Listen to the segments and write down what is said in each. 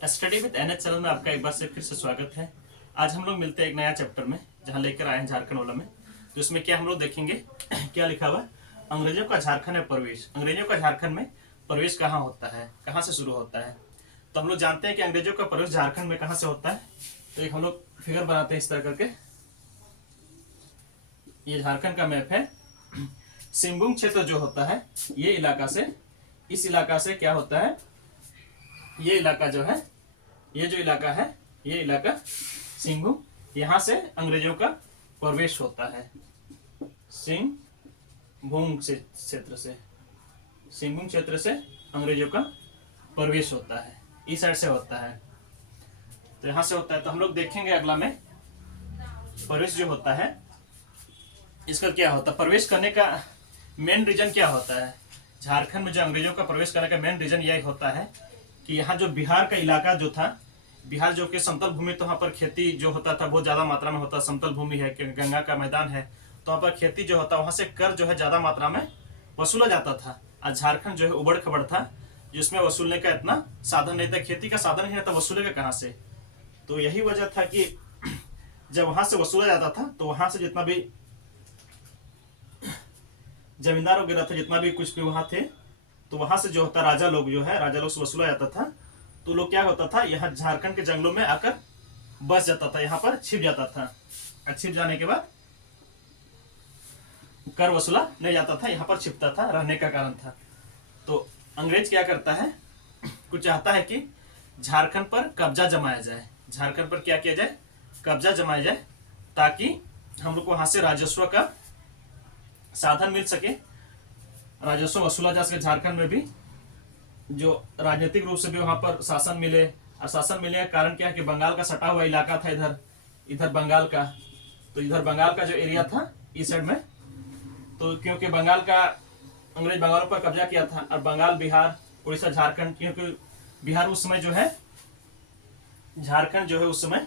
Study with NH channel में आपका एक बार से फिर से स्वागत है। आज हम लोग मिलते हैं एक नया चैप्टर में, जहां लेकर आए हैं झारखंड वाला में। तो इसमें क्या हम लोग देखेंगे क्या लिखा हुआ है, अंग्रेजों का झारखंड में प्रवेश। अंग्रेजों का झारखंड में प्रवेश कहाँ होता है, कहाँ से शुरू होता है। तो हम लोग जानते हैं कि अंग्रेजों का प्रवेश झारखंड में कहाँ से होता है। तो एक हम लोग फिगर बनाते हैं इस तरह करके। ये झारखंड का मैप है। सिंहभूम क्षेत्र जो होता है, ये इलाका से, इस इलाका से क्या होता है, ये इलाका जो है, ये जो इलाका है, ये इलाका सिंहभूम, यहाँ से अंग्रेजों का प्रवेश होता है। सिंहभूम क्षेत्र से, सिंहभूम क्षेत्र से अंग्रेजों का प्रवेश होता है, इस साइड से होता है। तो यहाँ से होता है। तो हम लोग देखेंगे अगला में प्रवेश जो होता है, इसका क्या होता है, प्रवेश करने का मेन रीजन क्या होता है। झारखंड में जो अंग्रेजों का प्रवेश करने का मेन रीजन यह होता है कि यहाँ जो बिहार का इलाका जो था, बिहार जो कि समतल भूमि, तो वहाँ पर खेती जो होता था बहुत ज़्यादा मात्रा में होता, समतल भूमि है, गंगा का मैदान है, तो वहाँ पर खेती जो होता, वहाँ से कर जो है ज़्यादा मात्रा में वसूला जाता था। और झारखंड जो है उबड़ खबड़ था, जिसमें वसूलने का इतना साधन नहीं था, खेती का साधन ही नहीं था, वसूलेगा कहाँ से। तो यही वजह था कि जब वहाँ से वसूला जाता था, तो वहाँ से जितना भी जमींदार वगैरह थे, जितना भी कुछ भी वहाँ थे, तो वहाँ से जो होता राजा लोग जो है, राजा लोग से वसूला जाता था। तो लोग क्या होता था, यहाँ झारखंड के जंगलों में आकर बस जाता था, यहाँ पर छिप जाता था। और छिप जाने के बाद कर वसूला नहीं जाता था, यहाँ पर छिपता था, रहने का कारण था। तो अंग्रेज क्या करता है, कुछ चाहता है कि झारखंड पर कब्जा जमाया जाए, झारखंड पर क्या किया जाए, कब्जा जमाया जाए, ताकि हम लोग को वहां से राजस्व का साधन मिल सके, राजस्व वसूला जा सके। झारखंड में भी जो राजनीतिक रूप से भी वहां पर शासन मिले। और शासन मिलने का कारण क्या है कि बंगाल का सटा हुआ इलाका था, इधर बंगाल का, तो इधर बंगाल का जो एरिया था इस साइड में, तो क्योंकि बंगाल का अंग्रेज बंगाल पर कब्जा किया था, और बंगाल, बिहार, उड़ीसा, झारखंड, क्योंकि बिहार उस समय जो है, झारखंड जो है उस समय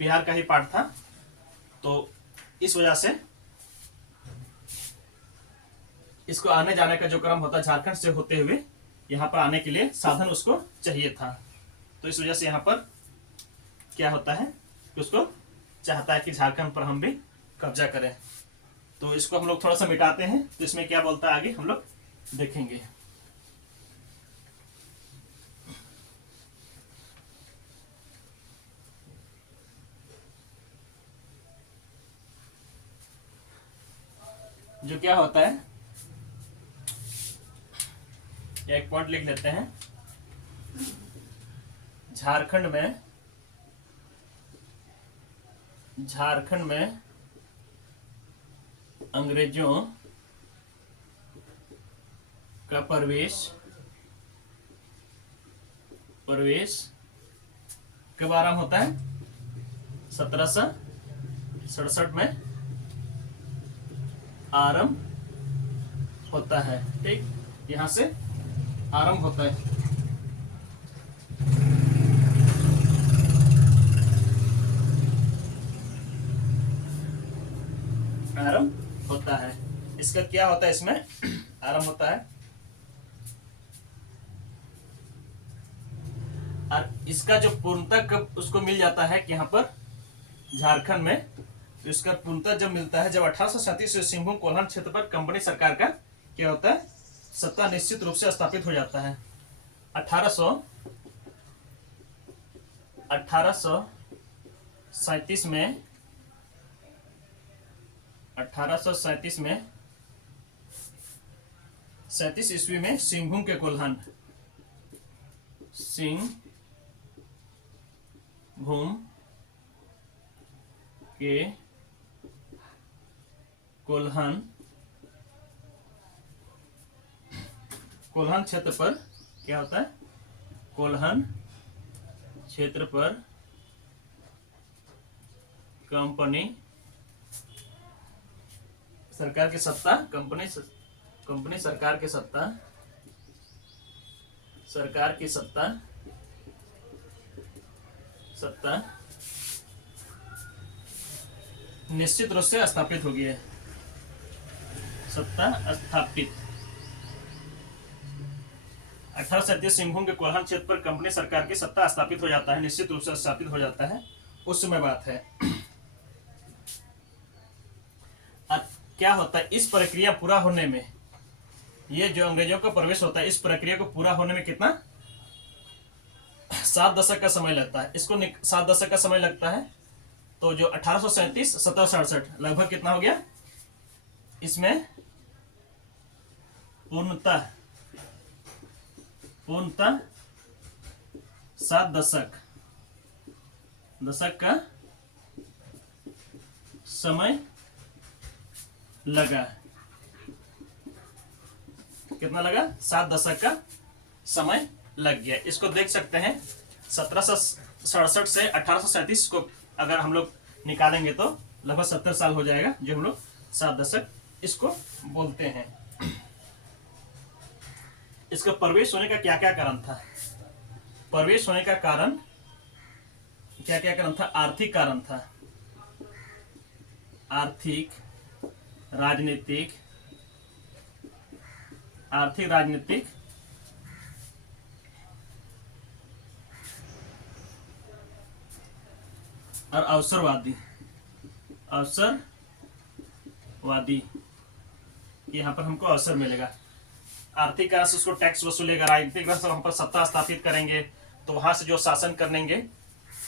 बिहार का ही पार्ट था, तो इस वजह से इसको आने जाने का जो क्रम होता, झारखंड से होते हुए यहाँ पर आने के लिए साधन उसको चाहिए था। तो इस वजह से यहाँ पर क्या होता है कि उसको चाहता है कि झारखंड पर हम भी कब्जा करें। तो इसको हम लोग थोड़ा सा मिटाते हैं, तो इसमें क्या बोलता है आगे हम लोग देखेंगे। जो क्या होता है, एक पॉइंट लिख लेते हैं। झारखंड में अंग्रेजों का प्रवेश कब आरंभ होता है, 1767 में आरंभ होता है। ठीक, यहां से आरंभ होता है। आरंभ होता है, इसका क्या होता है, इसमें आरंभ होता है। और इसका जो पूर्णतः कब उसको मिल जाता है कि यहाँ पर झारखंड में, तो इसका पूर्णतः जब मिलता है जब 1837 से सिंहभूम कोल्हान क्षेत्र पर कंपनी सरकार का क्या होता है, सत्ता निश्चित रूप से स्थापित हो जाता है। 1837 में 37 ईस्वी में सिंहभूम के कोल्हान कोल्हान क्षेत्र पर क्या होता है, कोल्हान क्षेत्र पर कंपनी सरकार की सत्ता, कंपनी सरकार की सत्ता निश्चित रूप से स्थापित हो गई है, सत्ता स्थापित। 1837 सिंहभूम के कोल्हान क्षेत्र पर कंपनी सरकार की सत्ता स्थापित हो जाता है, निश्चित रूप से स्थापित हो जाता है, उस समय बात है। अब क्या होता है, इस प्रक्रिया पूरा होने में, ये जो अंग्रेजों का प्रवेश होता है, इस प्रक्रिया को पूरा होने में कितना 7 दशक का समय लगता है। इसको 7 दशक का समय लगता है। तो जो 1837 1767 लगभग कितना हो गया, इसमें पूर्णतः 7 दशक का समय लगा। कितना लगा, 7 दशक का समय लग गया। इसको देख सकते हैं 1767 से 1837 को अगर हम लोग निकालेंगे तो लगभग 70 साल हो जाएगा, जो हम लोग 7 दशक इसको बोलते हैं। इसका प्रवेश होने का क्या क्या कारण था? प्रवेश होने का कारण क्या क्या कारण था? आर्थिक कारण था, आर्थिक राजनीतिक और अवसरवादी यहाँ पर हमको अवसर मिलेगा। आर्थिक कारण से उसको टैक्स वसूलेगा, राजनीतिक कारण से वहां पर सत्ता स्थापित करेंगे, तो वहां से जो शासन करेंगे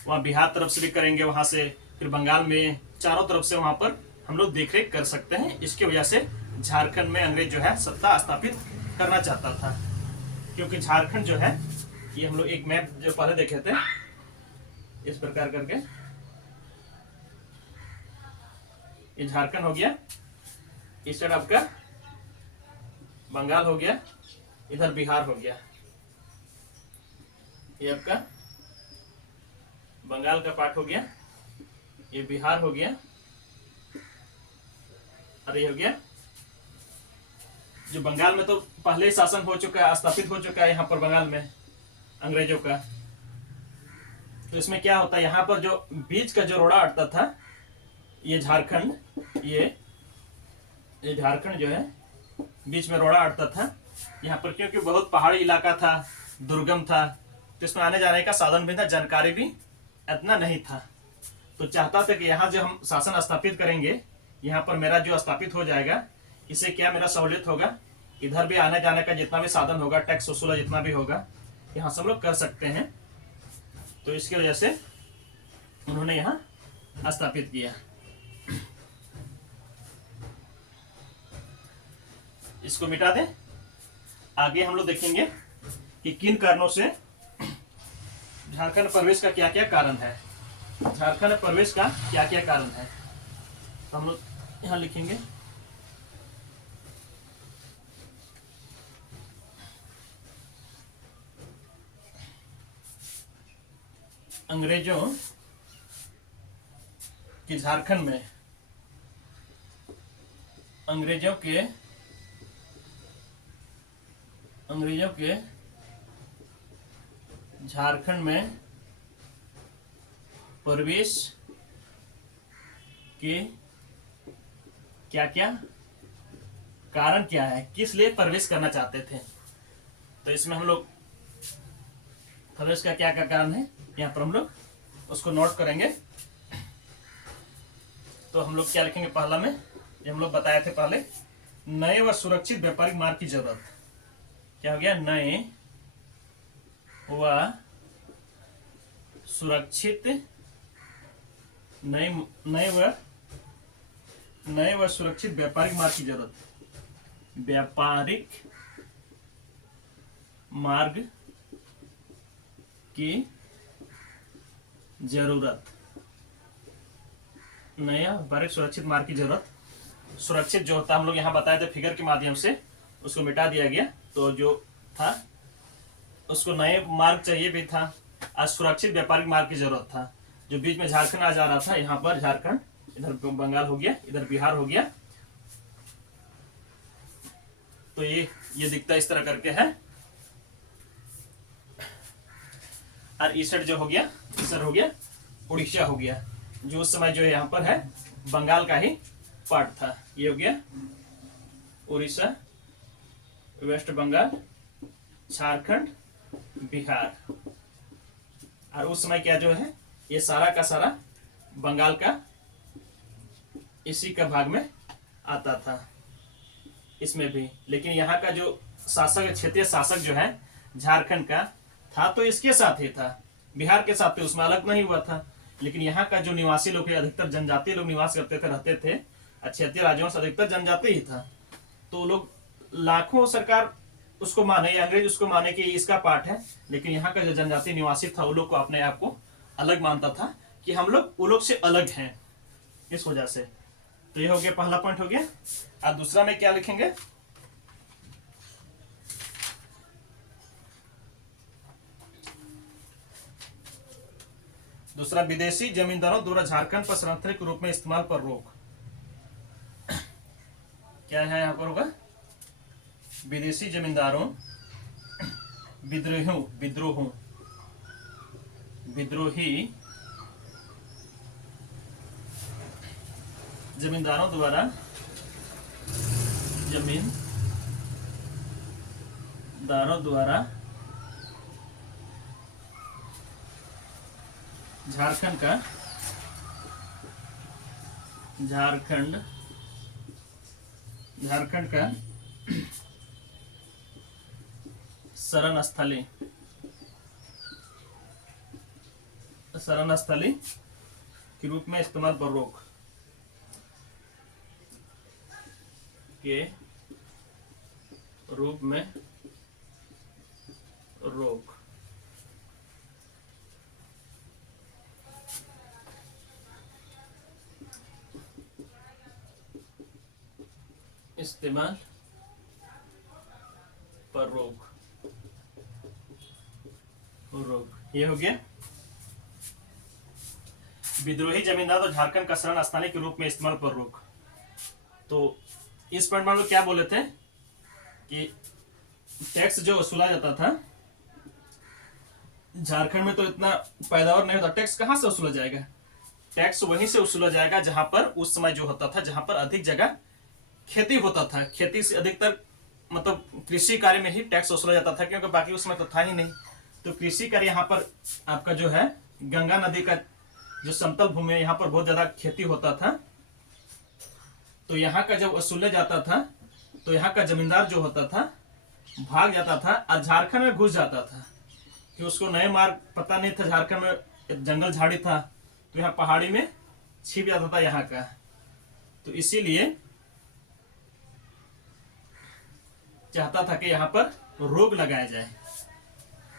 वहाँ बिहार तरफ से भी करेंगे, वहां से फिर बंगाल में, चारों तरफ से वहां पर हम लोग देखरेख कर सकते हैं। इसकी वजह से झारखंड में अंग्रेज जो है सत्ता स्थापित करना चाहता था, क्योंकि झारखंड जो है, ये हम लोग एक मैप जो पहले देखे थे इस प्रकार करके, ये झारखंड हो गया, इस साइड आपका बंगाल हो गया, इधर बिहार हो गया, ये आपका बंगाल का पार्ट हो गया, ये बिहार हो गया, और ये हो गया जो बंगाल में तो पहले ही शासन हो चुका है, स्थापित हो चुका है यहाँ पर बंगाल में अंग्रेजों का। तो इसमें क्या होता है, यहाँ पर जो बीच का जो रोड़ा अटता था, ये झारखंड, ये झारखंड जो है बीच में रोड़ा अटता था यहाँ पर, क्योंकि बहुत पहाड़ी इलाका था, दुर्गम था, तो इसमें आने जाने का साधन भी था, जानकारी भी इतना नहीं था। तो चाहता था कि यहाँ जो हम शासन स्थापित करेंगे, यहाँ पर मेरा जो स्थापित हो जाएगा, इससे क्या मेरा सहूलियत होगा, इधर भी आने जाने का जितना भी साधन होगा, टैक्स वसूला जितना भी होगा, यहाँ सब लोग कर सकते हैं। तो इसकी वजह से उन्होंने यहाँ स्थापित किया। इसको मिटा दें। आगे हम लोग देखेंगे कि किन कारणों से झारखंड प्रवेश का क्या क्या कारण है, झारखंड प्रवेश का क्या क्या कारण है। तो हम लोग यहाँ लिखेंगे अंग्रेजों की झारखंड में, अंग्रेजों के झारखंड में प्रवेश के क्या क्या कारण क्या है, किस लिए प्रवेश करना चाहते थे। तो इसमें हम लोग प्रवेश का क्या क्या कारण है, यहाँ पर हम लोग उसको नोट करेंगे। तो हम लोग क्या लिखेंगे, पहला में जो हम लोग बताए थे पहले, नए व सुरक्षित व्यापारिक मार्ग की जरूरत। क्या हो गया, नए व सुरक्षित, नए व सुरक्षित व्यापारिक मार्ग की जरूरत, व्यापारिक मार्ग की जरूरत, नया व्यापारिक सुरक्षित मार्ग की जरूरत। सुरक्षित जो होता है हम लोग यहाँ बताए थे फिगर के माध्यम से, उसको मिटा दिया गया। तो जो था उसको नए मार्ग चाहिए भी था, आज सुरक्षित व्यापारिक मार्ग की जरूरत था। जो बीच में झारखंड आ जा रहा था, यहाँ पर झारखंड, इधर बंगाल हो गया, इधर बिहार हो गया। तो ये दिखता इस तरह करके है। और इस साइड जो हो गया, इस साइड हो गया उड़ीसा हो गया, जो उस समय जो है यहाँ पर है बंगाल का ही पार्ट था। ये हो गया उड़ीसा, वेस्ट बंगाल, झारखंड, बिहार। और उस समय क्या जो है ये सारा का सारा बंगाल का इसी का भाग में आता था इसमें भी। लेकिन यहाँ का जो शासक, क्षेत्रीय शासक जो है झारखंड का था तो इसके साथ ही था, बिहार के साथ थे, उसमें अलग नहीं हुआ था। लेकिन यहाँ का जो निवासी लोग थे, अधिकतर जनजातीय लोग निवास करते थे, रहते थे, क्षेत्रीय राज्यों से अधिकतर जनजाति ही था। तो लोग लाखों सरकार उसको माने या अंग्रेज उसको माने कि इसका पार्ट है, लेकिन यहाँ का जो जनजातीय निवासी था वो लोग को अपने आप को अलग मानता था कि हम लोग वो लोग से अलग हैं, इस वजह से। तो ये हो गया, पहला पॉइंट हो गया। अब दूसरा में क्या लिखेंगे, दूसरा, विदेशी जमींदारों द्वारा झारखंड पर शरणार्थी के रूप में इस्तेमाल पर रोक। क्या है यहाँ पर होगा, विदेशी जमींदारों, विद्रोही जमींदारों द्वारा झारखंड का शरण स्थली के रूप में इस्तेमाल पर रोक के रूप में रोक। इस्तेमाल पर रोक, ये हो गया। विद्रोही जमींदार तो झारखंड का शरण स्थानी के रूप में इस्तेमाल पर रोक। तो इस पॉइंट में हम लोग क्या बोले थे कि टैक्स जो वसूला जाता था झारखंड में, तो इतना पैदावार नहीं होता, टैक्स कहां से वसूला जाएगा, टैक्स वहीं से वसूला जाएगा जहां पर उस समय जो होता था, जहां पर अधिक जगह खेती होता था, खेती से अधिकतर मतलब कृषि कार्य में ही टैक्स वसूला जाता था, क्योंकि बाकी उसमें तो था ही नहीं। तो कृषि कार्य यहाँ पर आपका जो है गंगा नदी का जो समतल भूमि है, यहाँ पर बहुत ज्यादा खेती होता था। तो यहाँ का जब वसूला जाता था तो यहाँ का जमींदार जो होता था भाग जाता था और झारखंड में घुस जाता था, कि उसको नए मार्ग पता नहीं था, झारखंड में जंगल झाड़ी था, तो यहाँ पहाड़ी में छिप जाता था यहाँ का। तो इसीलिए चाहता था कि यहाँ पर रोक लगाया जाए।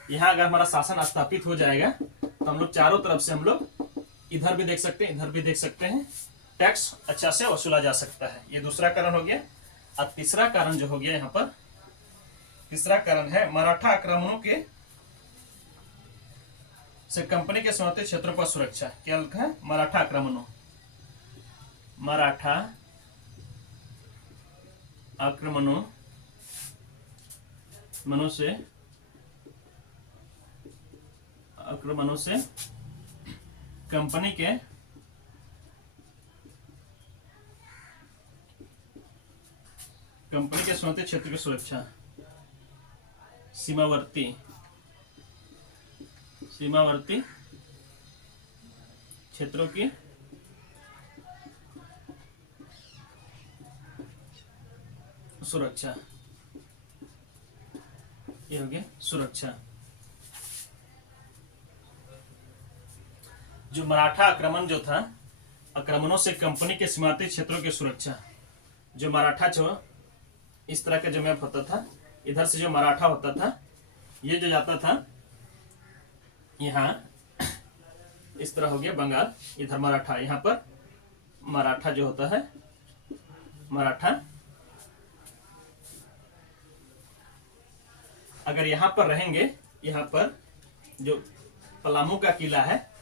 यहाँ अगर हमारा शासन स्थापित हो जाएगा तो हम लोग चारों तरफ से हम लोग इधर भी देख सकते हैं, इधर भी देख सकते हैं, टैक्स अच्छा से वसूला जा सकता है। ये दूसरा कारण हो गया। अब तीसरा कारण जो हो गया यहाँ पर, तीसरा कारण है मराठा आक्रमणों के से कंपनी के सीमांत क्षेत्रों पर सुरक्षा। क्या लिखा है, मराठा आक्रमणों से कंपनी के सीमांत क्षेत्र की सुरक्षा, सीमावर्ती क्षेत्रों की सुरक्षा, ये हो गया सुरक्षा। जो मराठा आक्रमण जो था, आक्रमणों से कंपनी के सीमांती क्षेत्रों की सुरक्षा। जो मराठा जो इस तरह का जो मैप होता था, इधर से जो मराठा होता था, ये जो जाता था यहाँ इस तरह हो गया बंगाल, इधर मराठा, यहाँ पर मराठा जो होता है, मराठा अगर यहाँ पर रहेंगे, यहाँ पर जो पलामू का किला है,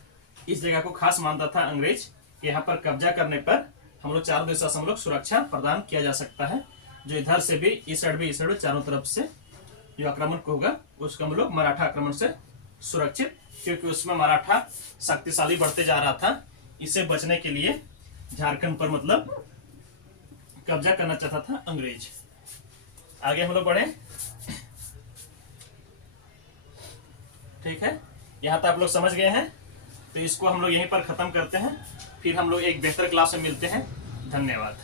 इस जगह को खास मानता था अंग्रेज, यहाँ पर कब्जा करने पर हम लोग चारों दिशा से हम लोग सुरक्षा प्रदान किया जा सकता है। जो इधर से भी, इस साइड भी, इस साइड भी, चारों तरफ से जो आक्रमण होगा उसको हम लोग मराठा आक्रमण से सुरक्षित, क्योंकि उसमें मराठा शक्तिशाली बढ़ते जा रहा था, इससे बचने के लिए झारखंड पर मतलब कब्जा करना चाहता था अंग्रेज। आगे हम लोग बढ़े। ठीक है, यहाँ तक आप लोग समझ गए हैं। तो इसको हम लोग यहीं पर ख़त्म करते हैं, फिर हम लोग एक बेहतर क्लास में मिलते हैं। धन्यवाद।